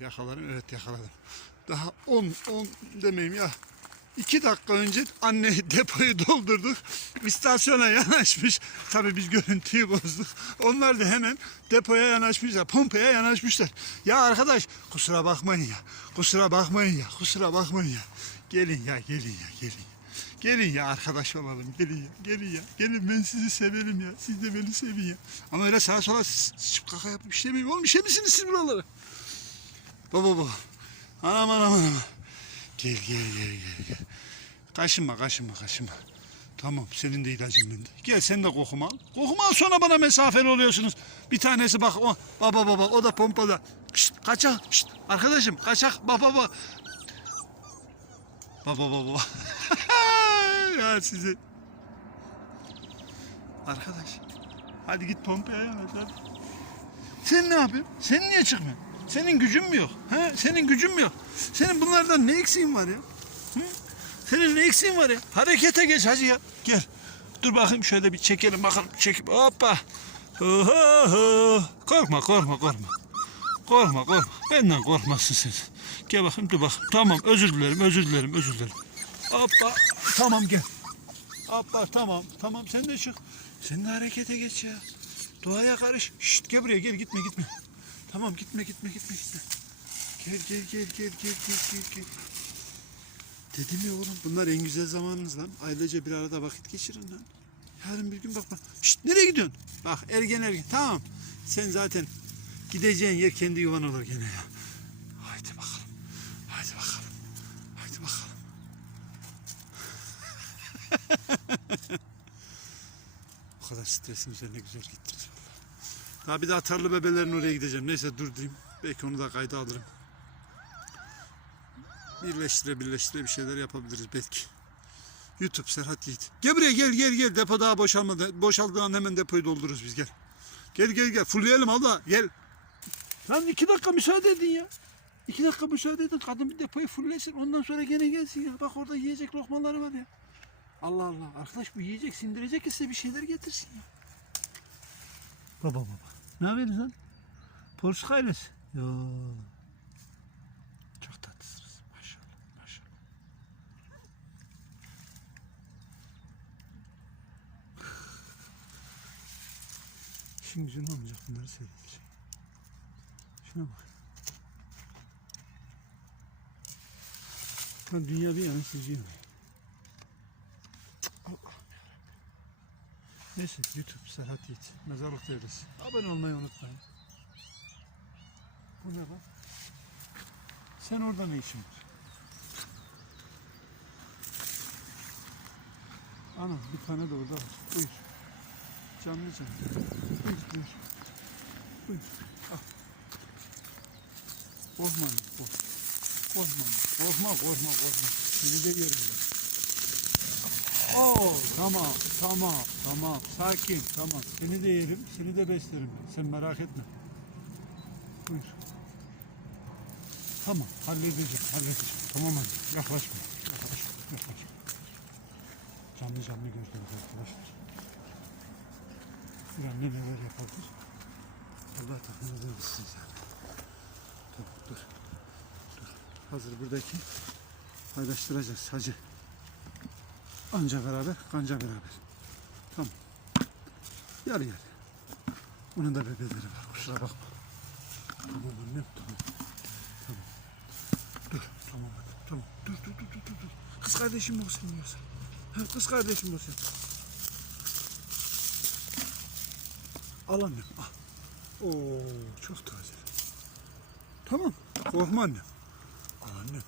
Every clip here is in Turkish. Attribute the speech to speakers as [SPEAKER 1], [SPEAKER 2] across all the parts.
[SPEAKER 1] Yakalarım evet yakaladım. Daha 10 10 demeyeyim ya. 2 dakika önce anne depoyu doldurduk. İstasyona yanaşmış. Tabii biz görüntüyü bozduk. Onlar da hemen depoya yanaşmışlar. Pompaya yanaşmışlar. Ya arkadaş kusura bakmayın ya. Kusura bakmayın ya. Kusura bakmayın ya. Gelin ya gelin ya gelin. Gelin ya arkadaş olalım. Gelin ya. Gelin ya. Gelin ben sizi severim ya. Siz de beni sevin ya. Ama öyle sağa sola sıçıp kaka yapıp işlemeyin. Oğlum işemişsiniz siz buraları. Baba baba. Anam anam anam. Gel gel gel gel gel. Kaşınma kaşınma kaşınma. Tamam senin de ilacın bende. Gel sen de kokumu al. Kokumu al sonra bana mesafeli oluyorsunuz. Bir tanesi bak o baba baba o da pompada. Şşt kaçak şşt arkadaşım kaçak baba baba. Baba baba. ya size. Arkadaş. Hadi git pompaya hadi. Sen ne yapıyorsun? Sen niye çıkmıyorsun? Senin gücün mü yok? He? Senin gücün mü yok? Senin bunlardan ne eksiğin var ya? Hı? Senin ne eksiğin var ya? Harekete geç hacı ya. Gel. Dur bakayım şöyle bir çekelim bakalım. Çekip hoppa. Oho. Korkma korkma korkma. Korkma korkma. Benden korkmazsın sen. Gel bakayım dur bakayım. Tamam özür dilerim özür dilerim özür dilerim. Hoppa. Tamam gel. Hoppa tamam tamam sen de çık. Sen de harekete geç ya. Doğaya karış. Şşt gel buraya gel gitme gitme. Tamam gitme gitme gitme gitme. Gel gel gel gel gel gel gel gel. Dedim ya oğlum bunlar en güzel zamanınız lan. Ailece bir arada vakit geçirin lan. Yarın bir gün bak bak. Şşt nereye gidiyorsun? Bak ergen ergen. Tamam. Sen zaten gideceğin yer kendi yuvan olur gene ya. Haydi bakalım. Haydi bakalım. Haydi bakalım. o kadar stresin üzerine güzel gittiniz Daha bir de atarlı bebelerin oraya gideceğim. Neyse durdurayım. Belki onu da kayda alırım. Birleştire birleştire bir şeyler yapabiliriz belki. YouTube Serhat Yiğit. Gel buraya gel gel gel. Depo daha boşalmadı. Boşaldığı an hemen depoyu doldururuz biz gel. Gel gel gel. Fullleyelim abla gel. Lan iki dakika müsaade edin ya. İki dakika müsaade edin. Kadın bir depoyu fulllesin. Ondan sonra gene gelsin ya. Bak orada yiyecek lokmaları var ya. Allah Allah. Arkadaş bu yiyecek sindirecek ki size bir şeyler getirsin ya. Baba baba. Ne yapıyorsun lan? Porsche ailesi. Yo. Çok tatlısınız. Maşallah. Maşallah. İşin gücün olmayacak bunları seyredeceğim. Şuna bak. Ben dünya bir yana süzüyor. Neyse YouTube Serhat Yiğit. Mezarlık Devresi. Abone olmayı unutmayın. Bu ne bak? Sen orada ne işin var? Ana bir tane de orada var. Buyur. Canlı canlı. Buyur buyur. Buyur. Al. Korkma anne. Korkma korkma korkma. Seni de yerim. Oo tamam tamam tamam sakin tamam. Seni de yerim seni de beslerim. Sen merak etme. Buyur. Tamam halledeceğim halledeceğim. Tamam anne yaklaşma. Yaklaşma yaklaşma. Canlı canlı gördünüz arkadaşlar. Bir anne neler yapabilir? Allah takımda siz yani. Tamam dur. Dur. Hazır buradaki paylaştıracağız hacı. Anca beraber, kanca beraber. Tamam. Yarı yarı. Onun da bebeleri var. Kusura bakma. Tamam annem, tamam. Tamam. Dur, tamam annem, tamam. Dur, dur, dur, dur, dur. Kız kardeşim senin yoksa. Ha, kız kardeşim senin. Al annem, al. Oo, çok taze. Tamam, korkma annem. Al annem.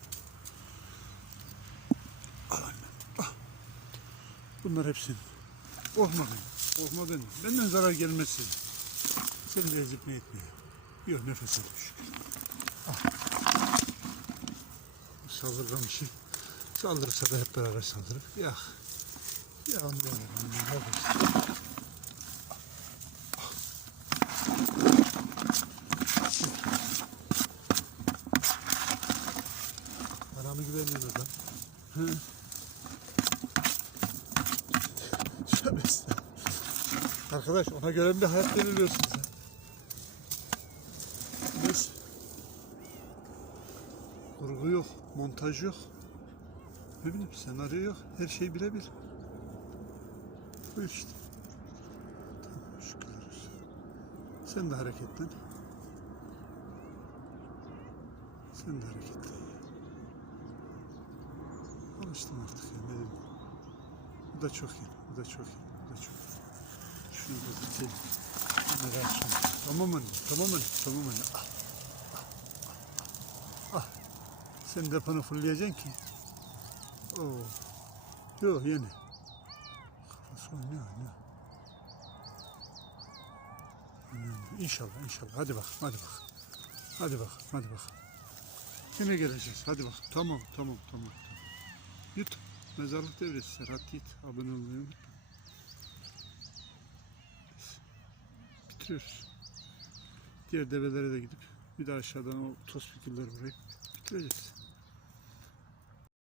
[SPEAKER 1] Al annem, al. Bunlar hepsini. Korkma benim. Korkma benim. Benden zarar gelmez size. Seni de ezip ne etmiyor. Yok nefes almış. Ah. Saldırgan şey. Saldırırsa da hep beraber saldırır. Ya. Ya onu da ne Arkadaş ona göre bir hayat belirliyorsun sen. Neyse. Kurgu yok, montaj yok. Ne bileyim senaryo yok. Her şey birebir. Buyur işte. Tamam şükürler. Sen de hareketlen. Sen de hareketlen. Alıştım artık ya ne diyeyim. Bu da çok iyi. Bu da çok iyi. Bu da çok iyi. Şunu da tutayım. Merak etme. Tamam anne. Tamam anne. Tamam anne. Ah. Ah. Sen deponu fulleyeceksin ki. Oo. Yok yeni. Kafası. Oynuyor, oynuyor. İnşallah inşallah. Hadi bak hadi bak. Hadi bak hadi bak. Yine geleceğiz. Hadi bak. Tamam tamam tamam. tamam. Yut. Mezarlık devresi. Serhat Yiğit. Abone olmayı unutma. Bitiriyoruz. Diğer develere de gidip bir de aşağıdan o toz fikirleri burayı bitireceğiz.